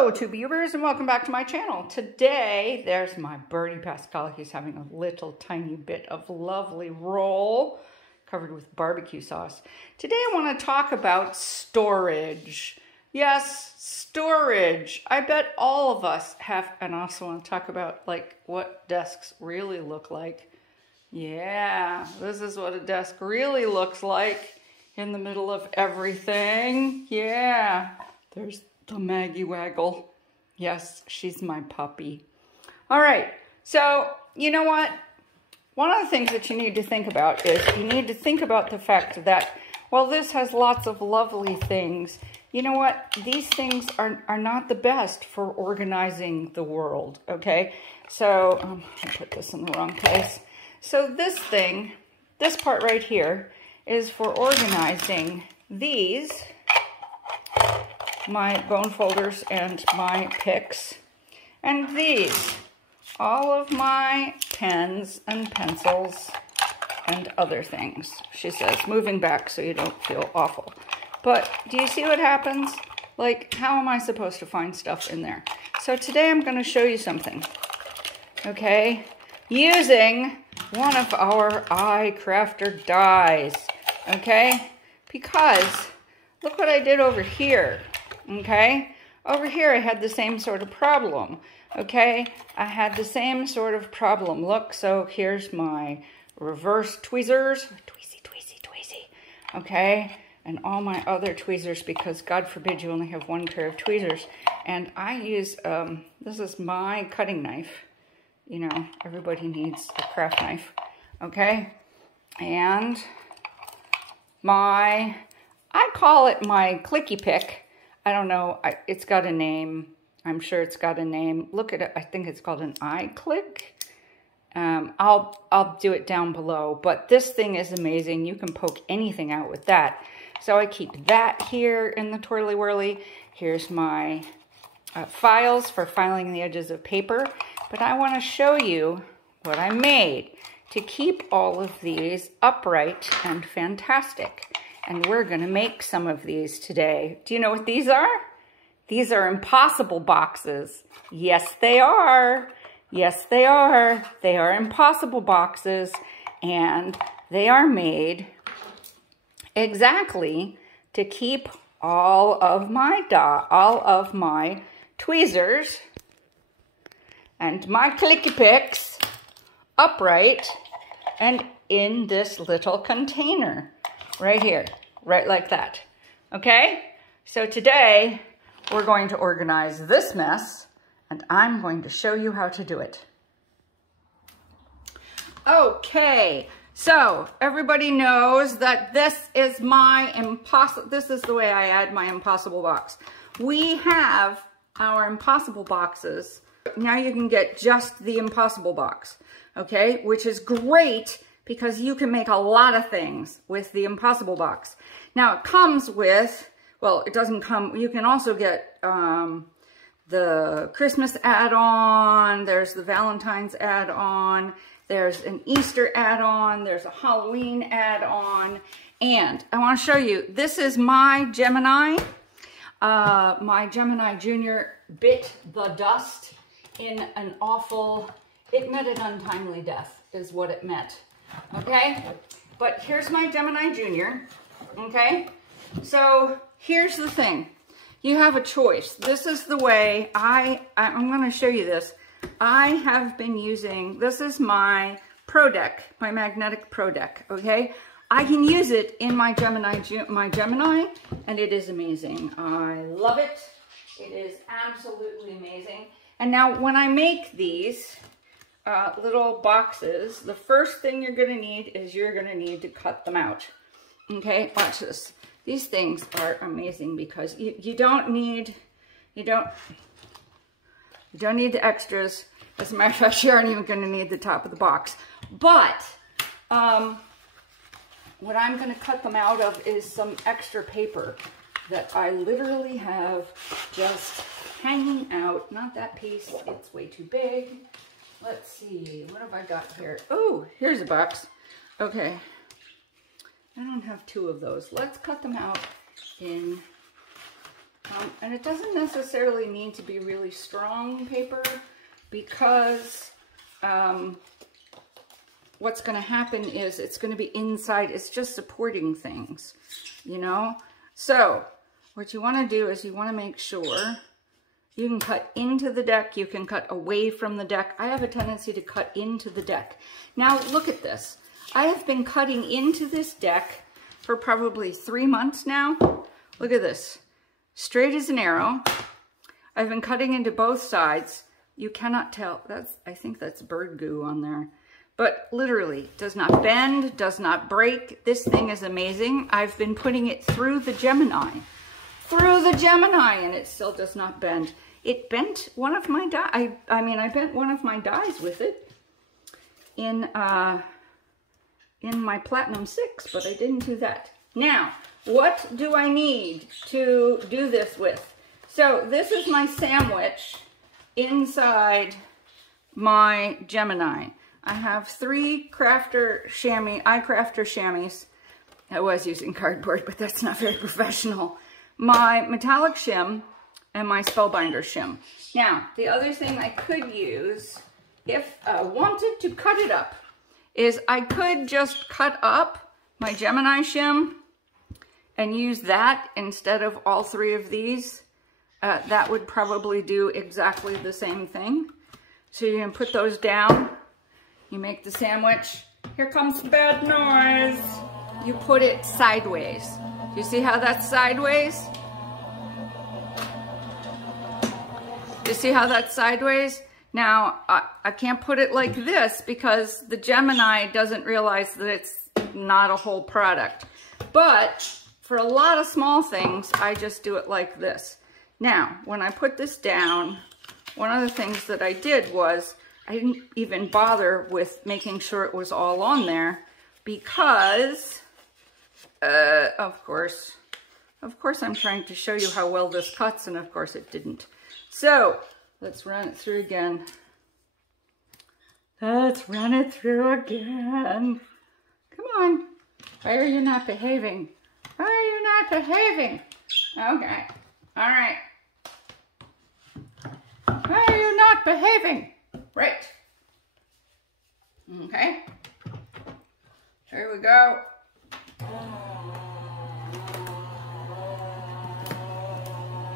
Hello, tubers, and welcome back to my channel. Today, there's my birdie Pascal. He's having a little tiny bit of lovely roll covered with barbecue sauce. Today, I want to talk about storage. Yes, storage. I bet all of us have, and I also want to talk about like what desks really look like. Yeah, this is what a desk really looks like in the middle of everything. Yeah, there's the Maggie Waggle. Yes, she's my puppy. All right, so you know what? One of the things that you need to think about is you need to think about the fact that while this has lots of lovely things, you know what? These things are not the best for organizing the world, okay? So, I put this in the wrong place. So this thing, this part right here, is for organizing these, my bone folders and my picks, and these, all of my pens and pencils and other things. She says, moving back so you don't feel awful. But do you see what happens? Like, how am I supposed to find stuff in there? So today I'm going to show you something, okay? Using one of our iCrafter dies, okay? Because look what I did over here. Okay, over here I had the same sort of problem. Okay, I had the same sort of problem. Look, so here's my reverse tweezers, tweezy. Okay, and all my other tweezers, because God forbid you only have one pair of tweezers. And I use this is my cutting knife. You know, everybody needs a craft knife. Okay, and I call it my clicky pick. I don't know, it's got a name. I'm sure it's got a name. Look at it, I think it's called an iClick. I'll do it down below, but this thing is amazing. You can poke anything out with that. So I keep that here in the twirly whirly. Here's my files for filing the edges of paper, but I want to show you what I made to keep all of these upright and fantastic. And we're going to make some of these today. Do you know what these are? These are impossible boxes. Yes, they are. Yes, they are. They are impossible boxes. And they are made exactly to keep all of my tweezers and my clicky picks upright and in this little container. Right here, right like that, okay? So today, we're going to organize this mess, and I'm going to show you how to do it. Okay, so everybody knows that this is my this is the way I add my impossible box. We have our impossible boxes. Now you can get just the impossible box, okay? Which is great, because you can make a lot of things with the impossible box. Now it comes with, well, it doesn't come, you can also get the Christmas add-on, there's the Valentine's add-on, there's an Easter add-on, there's a Halloween add-on, and I want to show you, this is my Gemini. My Gemini Junior bit the dust in an awful, it met an untimely death, is what it meant. Okay, but here's my Gemini Junior, okay? So here's the thing. You have a choice. This is the way I'm going to show you this. I have been using, this is my ProDeck, my Magnetic ProDeck, okay? I can use it in my Gemini, and it is amazing. I love it. It is absolutely amazing. And now when I make these little boxes, the first thing you're going to need is you're going to need to cut them out. Okay, watch this. These things are amazing because you don't need the extras. As a matter of fact, you aren't even going to need the top of the box. But what I'm going to cut them out of is some extra paper that I literally have just hanging out. Not that piece, it's way too big. Let's see, what have I got here? Oh, here's a box. Okay, I don't have two of those. Let's cut them out in And it doesn't necessarily need to be really strong paper because what's going to happen is it's going to be inside. It's just supporting things, you know? So what you want to do is you want to make sure you can cut into the deck. You can cut away from the deck. I have a tendency to cut into the deck. Now look at this. I have been cutting into this deck for probably 3 months now. Look at this. Straight as an arrow. I've been cutting into both sides. You cannot tell. I think that's bird goo on there. But literally, does not bend, does not break. This thing is amazing. I've been putting it through the Gemini. And it still does not bend. It bent one of my die. I bent one of my dies with it in my Platinum 6, but I didn't do that. Now, what do I need to do this with? So this is my sandwich inside my Gemini. I have 3 iCrafter chamois. I was using cardboard, but that's not very professional. My metallic shim and my spellbinder shim. Now, the other thing I could use, if I wanted to cut it up, is I could just cut up my Gemini shim and use that instead of all 3 of these. That would probably do exactly the same thing. So you can put those down. You make the sandwich. Here comes the bad noise. You put it sideways. Do you see how that's sideways? Do you see how that's sideways? Now, I can't put it like this because the Gemini doesn't realize that it's not a whole product. But for a lot of small things, I just do it like this. Now, when I put this down, one of the things that I did was I didn't even bother with making sure it was all on there because, of course I'm trying to show you how well this cuts, and of course it didn't. So let's run it through again. Let's run it through again. Come on. Why are you not behaving? Why are you not behaving? Okay. All right. Why are you not behaving? Right. Okay. Here we go.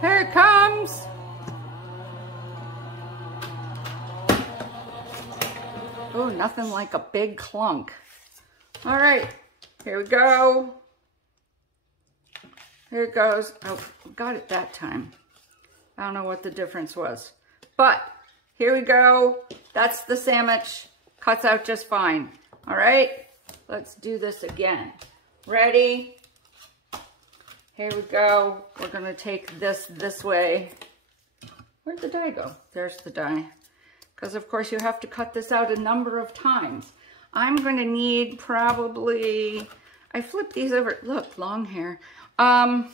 Here it comes. Oh, nothing like a big clunk. All right, here we go. Here it goes. Oh, got it that time. I don't know what the difference was, but here we go. That's the sandwich. Cuts out just fine. All right, let's do this again. Ready? Here we go. We're gonna take this way. Where'd the die go? There's the die. Because of course you have to cut this out a number of times. I'm gonna need probably, I flipped these over, look, long hair. I'm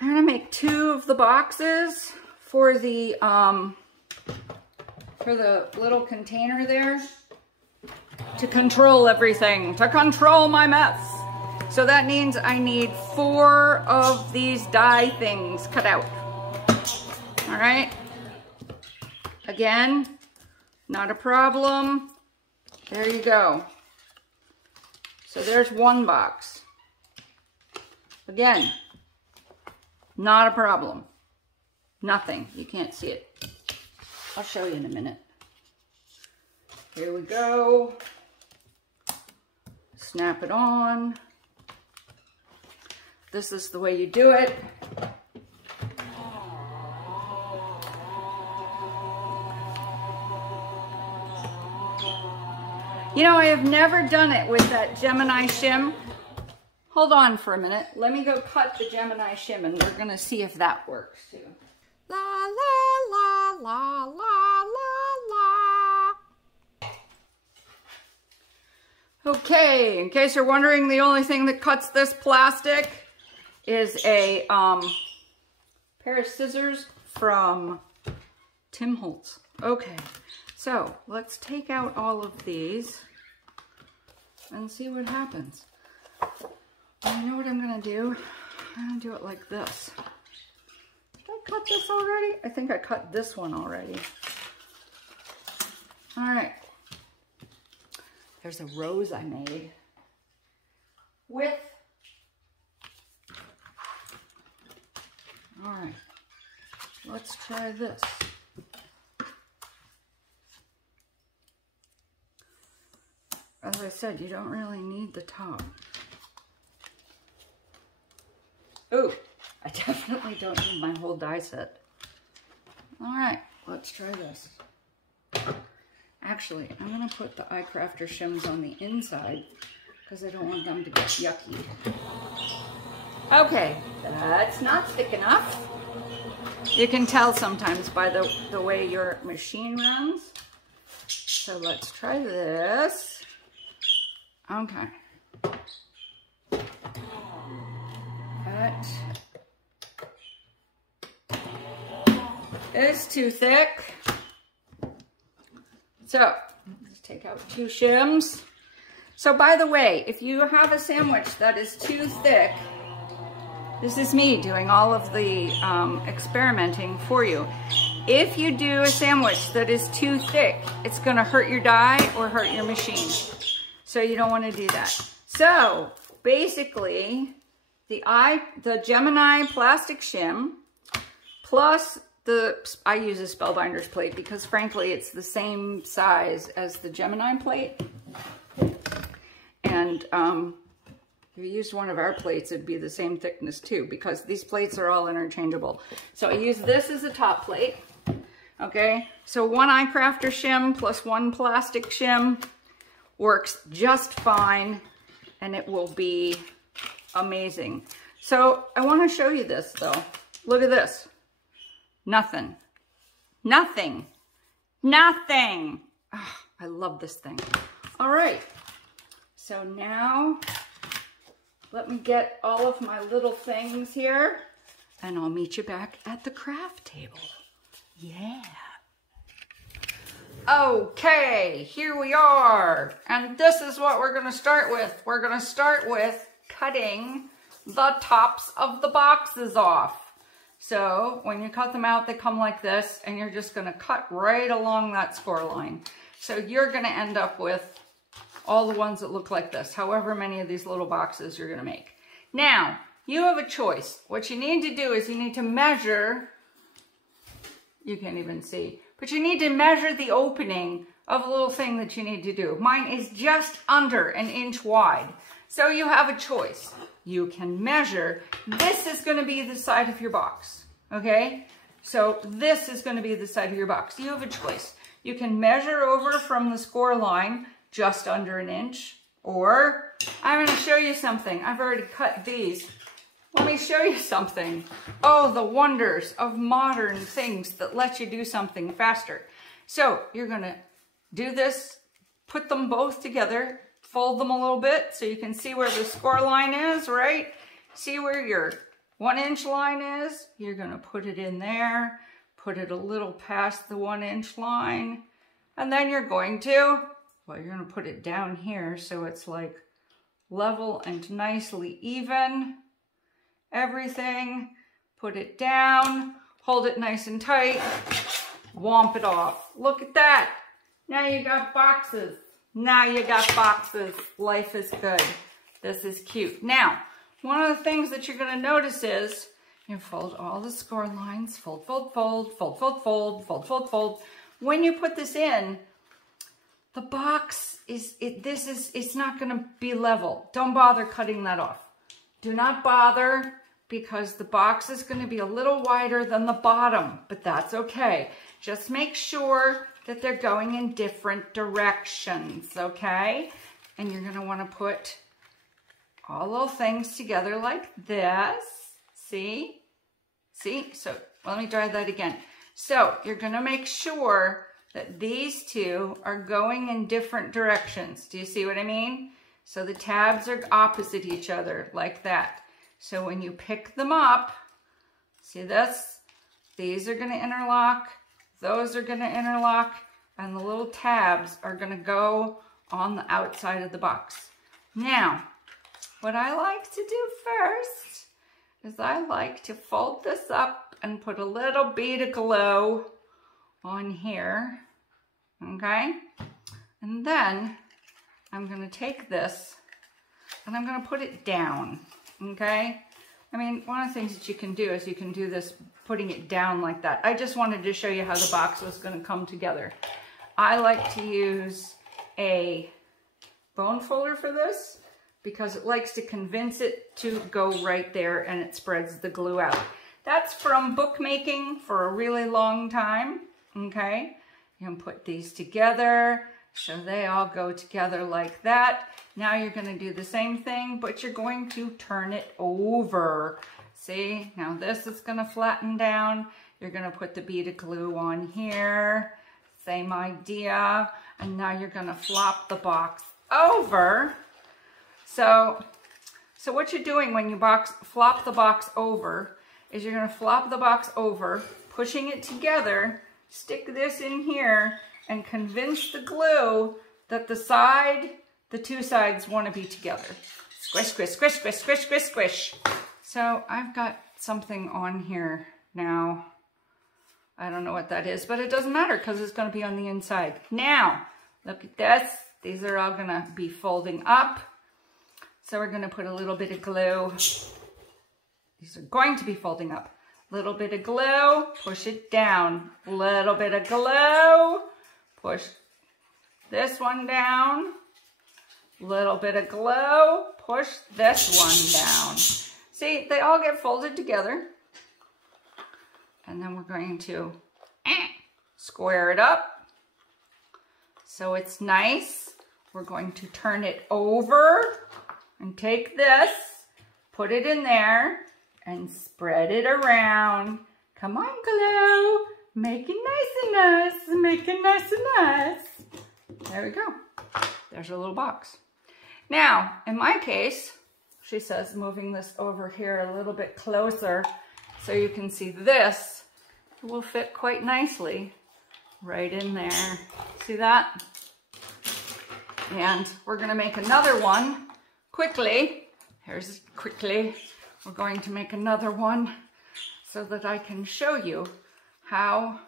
gonna make 2 of the boxes for the little container there to control everything, to control my mess. So that means I need 4 of these die things cut out. All right. Again, not a problem. There you go. So there's 1 box. Again, not a problem. Nothing. You can't see it. I'll show you in a minute. Here we go. Snap it on. This is the way you do it. You know, I have never done it with that Gemini shim. Hold on for a minute. Let me go cut the Gemini shim and we're gonna see if that works too. La la la la la la la. Okay, in case you're wondering, the only thing that cuts this plastic is a pair of scissors from Tim Holtz. Okay, so let's take out all of these and see what happens. I know what I'm gonna do. I'm gonna do it like this. Did I cut this already? I think I cut this one already. All right. There's a rose I made with, all right, let's try this. As I said, you don't really need the top. Ooh, I definitely don't need my whole die set. All right, let's try this. Actually, I'm gonna put the iCrafter shims on the inside because I don't want them to get yucky. Okay, that's not thick enough. You can tell sometimes by the way your machine runs. So let's try this. Okay. That is too thick. So, let's take out 2 shims. So by the way, if you have a sandwich that is too thick, this is me doing all of the experimenting for you. If you do a sandwich that is too thick, it's gonna hurt your die or hurt your machine. So you don't wanna do that. So basically, the Gemini plastic shim plus I use a Spellbinder's plate because frankly, it's the same size as the Gemini plate. And if you used one of our plates, it'd be the same thickness too, because these plates are all interchangeable. So I use this as a top plate. Okay, so 1 iCrafter shim plus 1 plastic shim works just fine, and it will be amazing. So I want to show you this though. Look at this. Nothing. Nothing. Nothing. Oh, I love this thing. All right. So now let me get all of my little things here and I'll meet you back at the craft table. Yeah. Okay, here we are. And this is what we're going to start with. We're going to start with cutting the tops of the boxes off. So when you cut them out, they come like this, and you're just going to cut right along that score line. So you're going to end up with all the ones that look like this, however many of these little boxes you're going to make. Now, you have a choice. What you need to do is you need to measure, you can't even see, but you need to measure the opening of a little thing that you need to do. Mine is just under 1 inch wide. So you have a choice. You can measure, this is going to be the side of your box, okay? So this is going to be the side of your box. You have a choice. You can measure over from the score line just under 1 inch, or I'm going to show you something. I've already cut these. Let me show you something. Oh, the wonders of modern things that let you do something faster. So you're going to do this, put them both together, fold them a little bit so you can see where the score line is, right? See where your 1 inch line is? You're going to put it in there, put it a little past the 1 inch line, and then you're going to, well, you're going to put it down here so it's like level and nicely even. Everything, put it down, hold it nice and tight, womp it off. Look at that. Now you got boxes. Now you got boxes. Life is good. This is cute. Now, one of the things that you're going to notice is you fold all the score lines, fold, fold, fold, fold, fold, fold, fold, fold, fold. When you put this in, the box it's not going to be level. Don't bother cutting that off. Do not bother, because the box is going to be a little wider than the bottom, but that's okay. Just make sure that they're going in different directions, okay? And you're going to want to put all those things together like this. See? See? So let me try that again. So you're going to make sure that these two are going in different directions. Do you see what I mean? So the tabs are opposite each other like that. So when you pick them up, see this? These are going to interlock. Those are going to interlock, and the little tabs are going to go on the outside of the box. Now, what I like to do first is I like to fold this up and put a little bead of glue on here, okay? And then I'm gonna take this and I'm gonna put it down, okay? I mean, one of the things that you can do is you can do this putting it down like that. I just wanted to show you how the box was gonna come together. I like to use a bone folder for this because it likes to convince it to go right there and it spreads the glue out. That's from bookmaking for a really long time, okay? You can put these together so they all go together like that. Now you're gonna do the same thing, but you're going to turn it over. See, now this is gonna flatten down. You're gonna put the bead of glue on here. Same idea. And now you're gonna flop the box over. So what you're doing when you flop the box over is you're gonna flop the box over, pushing it together, stick this in here, and convince the glue that the two sides wanna be together. Squish, squish, squish, squish, squish, squish, squish. So I've got something on here now. I don't know what that is, but it doesn't matter because it's gonna be on the inside. Now, look at this. These are all gonna be folding up. So we're gonna put a little bit of glue. These are going to be folding up. Little bit of glue, push it down. Little bit of glue, push this one down. Little bit of glue, push this one down. See, they all get folded together. And then we're going to square it up so it's nice. We're going to turn it over and take this, put it in there, and spread it around. Come on, glue. Make it nice and nice. Make it nice and nice. There we go. There's a little box. Now, in my case, she says moving this over here a little bit closer so you can see this will fit quite nicely right in there. See that? And we're gonna make another one quickly. Here's quickly. We're going to make another one so that I can show you how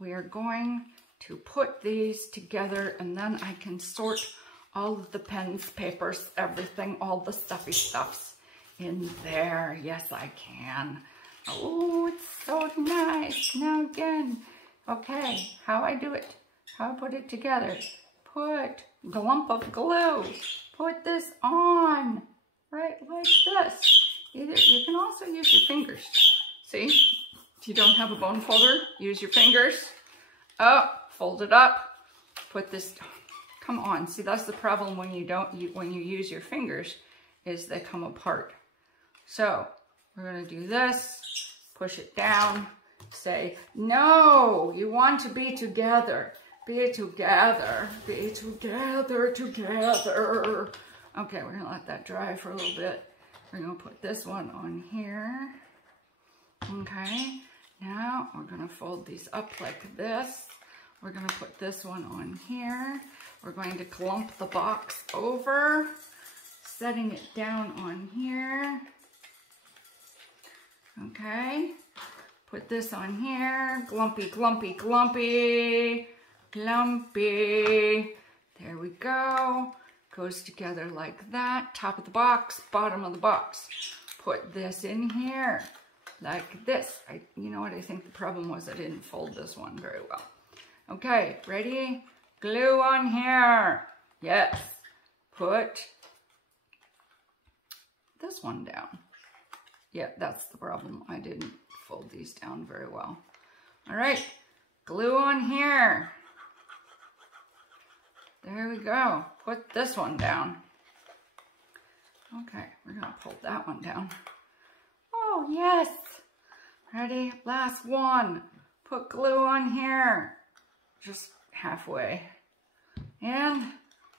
we are going to put these together, and then I can sort all of the pens, papers, everything, all the stuffy stuffs in there. Yes, I can. Oh, it's so nice. Now again, okay, how I do it, how I put it together. Put a lump of glue, put this on, right like this. You can also use your fingers. See, if you don't have a bone folder, use your fingers. Oh, fold it up, put this, come on. See, that's the problem when you use your fingers, is they come apart. So we're gonna do this, push it down, say, no, you want to be together. Be together, be together, together. Okay, we're gonna let that dry for a little bit. We're gonna put this one on here. Okay, now we're gonna fold these up like this. We're gonna put this one on here. We're going to clump the box over, setting it down on here. Okay, put this on here. Glumpy, glumpy, glumpy, glumpy. There we go. Goes together like that. Top of the box, bottom of the box. Put this in here like this. You know what? I think the problem was I didn't fold this one very well. Okay, ready? Glue on here. Yes. Put this one down. Yeah, that's the problem. I didn't fold these down very well. All right, glue on here. There we go. Put this one down. Okay, we're gonna pull that one down. Oh, yes. Ready? Last one. Put glue on here. Just halfway. And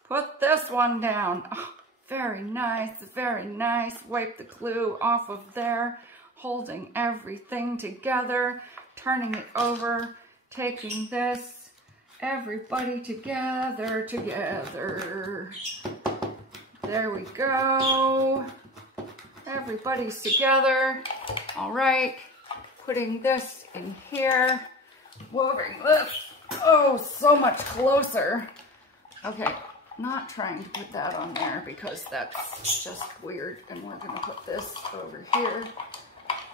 put this one down. Oh, very nice, very nice. Wipe the glue off of there, holding everything together, turning it over, taking this, everybody together, together. There we go. Everybody's together. All right, putting this in here, moving this, oh, so much closer. Okay, not trying to put that on there because that's just weird. And we're gonna put this over here,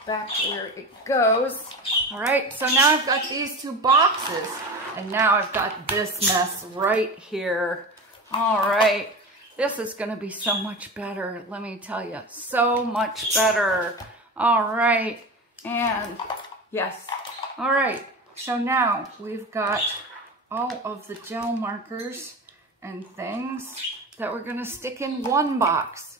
back where it goes. All right, so now I've got these two boxes, and now I've got this mess right here. All right, this is gonna be so much better, let me tell you, so much better. All right, and yes, all right, so now we've got all of the gel markers and things that we're gonna stick in one box.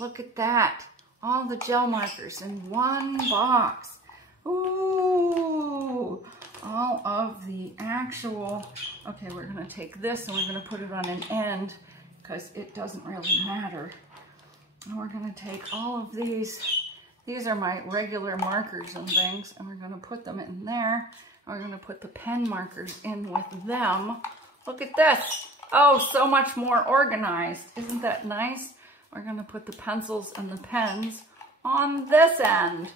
Look at that, all the gel markers in one box. Ooh, all of the actual, okay, we're gonna take this and we're gonna put it on an end because it doesn't really matter. And we're gonna take all of these are my regular markers and things, and we're gonna put them in there. And we're gonna put the pen markers in with them. Look at this. Oh, so much more organized. Isn't that nice? We're gonna put the pencils and the pens on this end.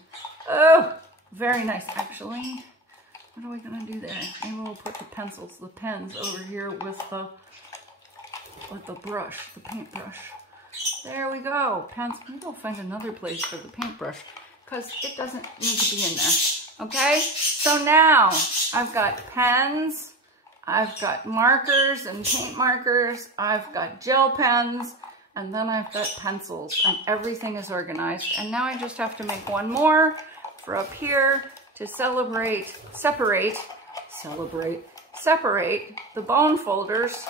Oh, very nice. Actually, what are we gonna do there? Maybe we'll put the pencils, the pens over here with the brush, the paintbrush. There we go. Pens. Maybe I'll find another place for the paintbrush because it doesn't need to be in there. Okay, so now I've got pens, I've got markers and paint markers, I've got gel pens, and then I've got pencils, and everything is organized. And now I just have to make one more for up here to separate the bone folders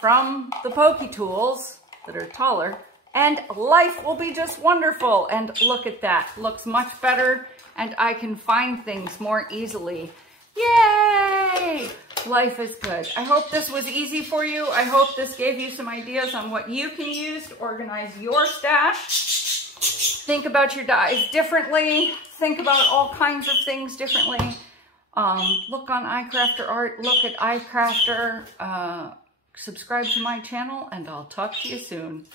from the pokey tools that are taller, and life will be just wonderful. And look at that, looks much better, and I can find things more easily. Yay! Life is good. I hope this was easy for you. I hope this gave you some ideas on what you can use to organize your stash. Think about your dies differently. Think about all kinds of things differently. Look on iCrafter Art, look at iCrafter, subscribe to my channel, and I'll talk to you soon.